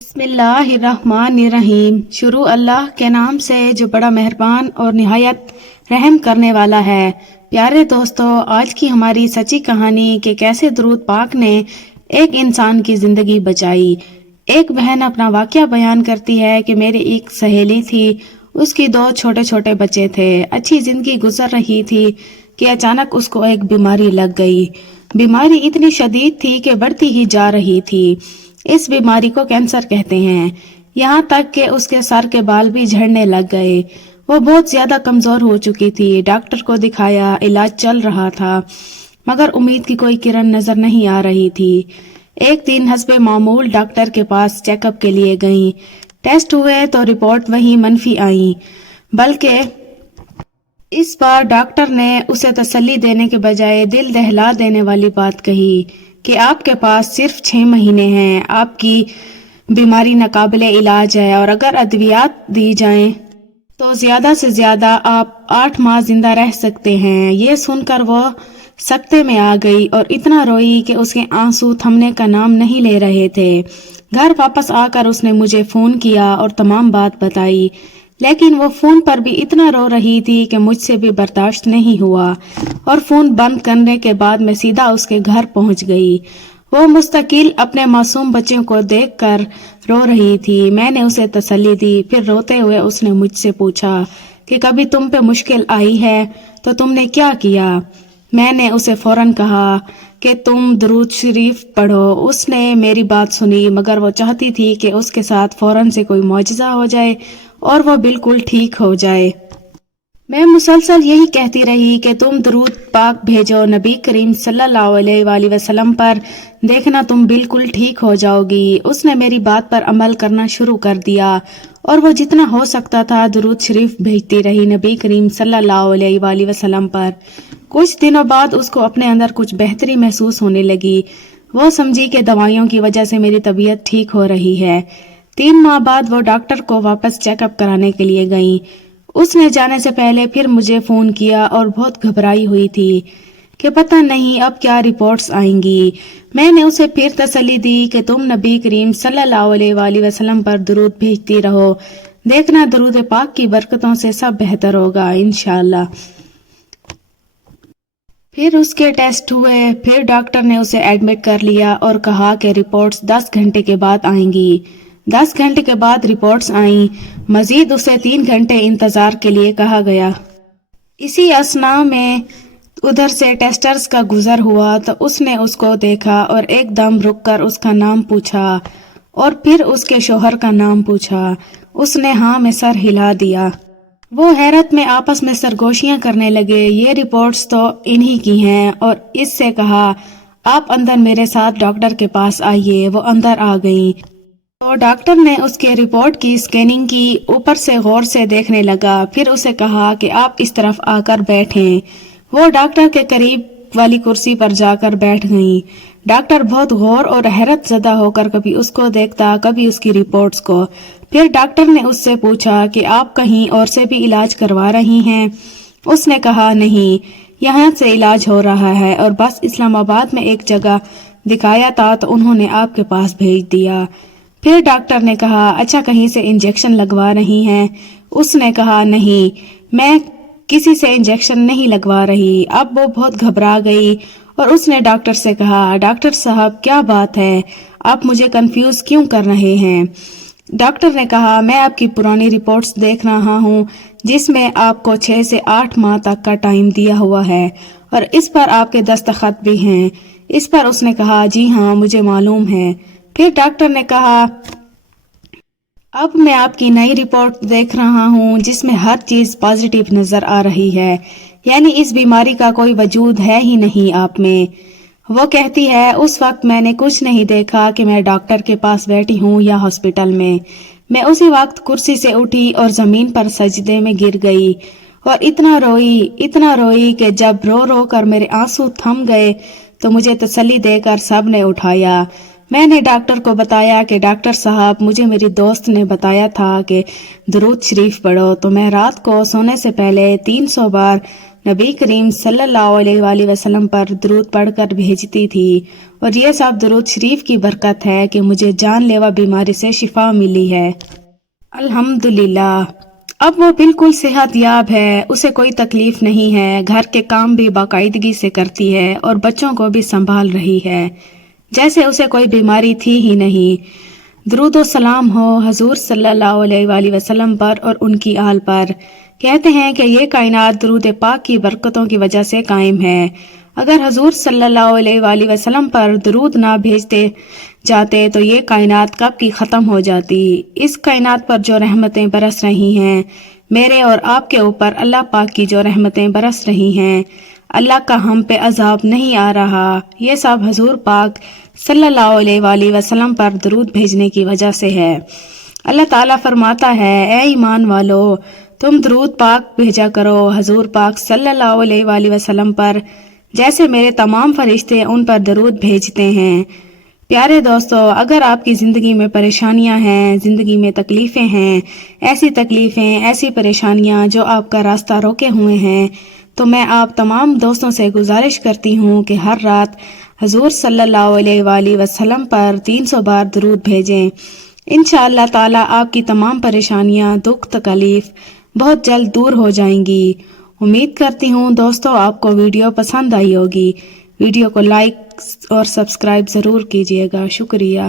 बिस्मिल्लाहिर्रहमानिर्रहीम। शुरू अल्लाह के नाम से जो बड़ा मेहरबान और निहायत रहम करने वाला है। प्यारे दोस्तों, आज की हमारी सच्ची कहानी कि कैसे दरूद पाक ने एक इंसान की जिंदगी बचाई। एक बहन अपना वाकया बयान करती है कि मेरी एक सहेली थी, उसकी 2 छोटे छोटे बच्चे थे। अच्छी जिंदगी गुजर रही थी कि अचानक उसको एक बीमारी लग गई। बीमारी इतनी शदीद थी कि बढ़ती ही जा रही थी। इस बीमारी को कैंसर कहते हैं। यहाँ तक कि उसके सर के बाल भी झड़ने लग गए। वो बहुत ज्यादा कमजोर हो चुकी थी। डॉक्टर को दिखाया, इलाज चल रहा था, मगर उम्मीद की कोई किरण नजर नहीं आ रही थी। एक दिन हस्बे मामूल डॉक्टर के पास चेकअप के लिए गई। टेस्ट हुए तो रिपोर्ट वही मनफी आई। बल्कि इस बार डॉक्टर ने उसे तसल्ली देने के बजाय दिल दहला देने वाली बात कही कि आपके पास सिर्फ 6 महीने हैं, आपकी बीमारी नाकाबिले इलाज है और अगर अद्वियात दी जाएं तो ज्यादा से ज्यादा आप 8 माह जिंदा रह सकते हैं। ये सुनकर वो सकते में आ गई और इतना रोई कि उसके आंसू थमने का नाम नहीं ले रहे थे। घर वापस आकर उसने मुझे फोन किया और तमाम बात बताई, लेकिन वो फोन पर भी इतना रो रही थी कि मुझसे भी बर्दाश्त नहीं हुआ और फोन बंद करने के बाद मैं सीधा उसके घर पहुंच गई। वो मुस्तकिल अपने मासूम बच्चों को देखकर रो रही थी। मैंने उसे तसल्ली दी। फिर रोते हुए उसने मुझसे पूछा कि कभी तुम पे मुश्किल आई है तो तुमने क्या किया। मैंने उसे फौरन कहा कि तुम दरूद शरीफ पढ़ो। उसने मेरी बात सुनी, मगर वो चाहती थी कि उसके साथ फौरन से कोई मौजज़ा हो जाए और वो बिल्कुल ठीक हो जाए। मैं मुसलसल यही कहती रही कि तुम दरूद पाक भेजो नबी करीम सल्लल्लाहु अलैहि वसल्लम पर, देखना तुम बिल्कुल ठीक हो जाओगी। उसने मेरी बात पर अमल करना शुरू कर दिया और वो जितना हो सकता था दरूद शरीफ भेजती रही नबी करीम सल्लल्लाहु अलैहि वसल्लम पर। कुछ दिनों बाद उसको अपने अंदर कुछ बेहतरी महसूस होने लगी। वो समझी कि दवाइयों की वजह से मेरी तबीयत ठीक हो रही है। 3 माह बाद वो डॉक्टर को वापस चेकअप कराने के लिए गई। उसने जाने से पहले फिर मुझे फोन किया और बहुत घबराई हुई थी कि पता नहीं अब क्या रिपोर्ट्स आएंगी। मैंने उसे फिर तसल्ली दी कि तुम नबी करीम सल्लल्लाहु अलैहि वसल्लम पर दरूद भेजती रहो, देखना दरूद पाक की बरकतों से सब बेहतर होगा इंशाअल्लाह। फिर उसके टेस्ट हुए। फिर डॉक्टर ने उसे एडमिट कर लिया और कहा कि रिपोर्ट्स 10 घंटे के बाद आएंगी। 10 घंटे के बाद रिपोर्ट्स आईं। मजीद उसे 3 घंटे इंतजार के लिए कहा गया। इसी असना में उधर से टेस्टर्स का गुजर हुआ तो उसने उसको देखा और एकदम रुककर उसका नाम पूछा और फिर उसके शोहर का नाम पूछा। उसने हाँ में सर हिला दिया। वो हैरत में आपस में सरगोशियां करने लगे। ये रिपोर्ट्स तो इन्हीं की हैं। और इससे कहा आप अंदर मेरे साथ डॉक्टर के पास आइए। वो अंदर आ गई तो डॉक्टर ने उसके रिपोर्ट की स्कैनिंग की, ऊपर से गौर से देखने लगा। फिर उसे कहा कि आप इस तरफ आकर बैठें। वो डॉक्टर के करीब वाली कुर्सी पर जाकर बैठ गई। डॉक्टर बहुत गौर और हैरत ज़दा होकर कभी उसको देखता, कभी उसकी रिपोर्ट्स को। फिर डॉक्टर ने उससे पूछा कि आप कहीं और से भी इलाज करवा रही हैं। उसने कहा नहीं, यहाँ से इलाज हो रहा है और बस इस्लामाबाद में एक जगह दिखाया था तो उन्होंने आपके पास भेज दिया। फिर डॉक्टर ने कहा अच्छा कहीं से इंजेक्शन लगवा रही हैं। उसने कहा नहीं, मैं किसी से इंजेक्शन नहीं लगवा रही। अब वो बहुत घबरा गई और उसने डॉक्टर से कहा डॉक्टर साहब क्या बात है, आप मुझे कंफ्यूज क्यों कर रहे हैं। डॉक्टर ने कहा मैं आपकी पुरानी रिपोर्ट्स देख रहा हूँ जिसमें आपको 6 से 8 माह तक का टाइम दिया हुआ है और इस पर आपके दस्तखत भी हैं। इस पर उसने कहा जी हाँ मुझे मालूम है। फिर डॉक्टर ने कहा अब मैं आपकी नई रिपोर्ट देख रहा हूँ जिसमें हर चीज पॉजिटिव नजर आ रही है, यानी इस बीमारी का कोई वजूद है ही नहीं आप में। वो कहती है उस वक्त मैंने कुछ नहीं देखा कि मैं डॉक्टर के पास बैठी हूँ या हॉस्पिटल में। मैं उसी वक्त कुर्सी से उठी और जमीन पर सजदे में गिर गई और इतना रोई कि जब रो रो कर मेरे आंसू थम गए तो मुझे तसल्ली देकर सब ने उठाया। मैंने डॉक्टर को बताया कि डॉक्टर साहब मुझे मेरी दोस्त ने बताया था कि दरूद शरीफ पढ़ो, तो मैं रात को सोने से पहले 300 बार नबी करीम सल्लल्लाहु अलैहि वसल्लम पर दरूद पढ़कर भेजती थी और ये सब दरूद शरीफ की बरकत है कि मुझे जानलेवा बीमारी से शिफा मिली है। अल्हम्दुलिल्लाह। अब वो बिल्कुल सेहतयाब है, उसे कोई तकलीफ नहीं है, घर के काम भी बाकायदगी से करती है और बच्चों को भी संभाल रही है जैसे उसे कोई बीमारी थी ही नहीं। दरूद व सलाम हो हजूर सल्लल्लाहु अलैहि वसल्लम पर और उनकी आल पर। कहते हैं कि ये कायनात दरूद पाक की बरकतों की वजह से कायम है। अगर हजूर सल्लल्लाहु अलैहि वसल्लम पर दरूद ना भेजते जाते तो ये कायनात कब की ख़त्म हो जाती। इस कायनात पर जो रहमतें बरस रही हैं, मेरे और आपके ऊपर अल्लाह पाक की जो रहमतें बरस रही हैं, अल्लाह का हम पे अजाब नहीं आ रहा, ये सब हजूर पाक सल्लल्लाहु अलैहि वसल्लम पर दरूद भेजने की वजह से है। अल्लाह ताला फरमाता है, ए ईमान वालो, तुम दरूद पाक भेजा करो हजूर पाक सल्लल्लाहु अलैहि वसल्लम पर जैसे मेरे तमाम फरिश्ते उन पर दरूद भेजते हैं। प्यारे दोस्तों, अगर आपकी ज़िंदगी में परेशानियां हैं, ज़िंदगी में तकलीफ़ें हैं, ऐसी तकलीफ़ें, ऐसी परेशानियां जो आपका रास्ता रोके हुए हैं, तो मैं आप तमाम दोस्तों से गुजारिश करती हूँ कि हर रात हजूर सल्लल्लाहु अलैहि वसल्लम पर 300 बार दरूद भेजें। इंशाअल्लाह ताला आपकी तमाम परेशानियां, दुख, तकलीफ़ बहुत जल्द दूर हो जाएंगी। उम्मीद करती हूँ दोस्तों आपको वीडियो पसंद आई होगी। वीडियो को लाइक और सब्सक्राइब ज़रूर कीजिएगा। शुक्रिया।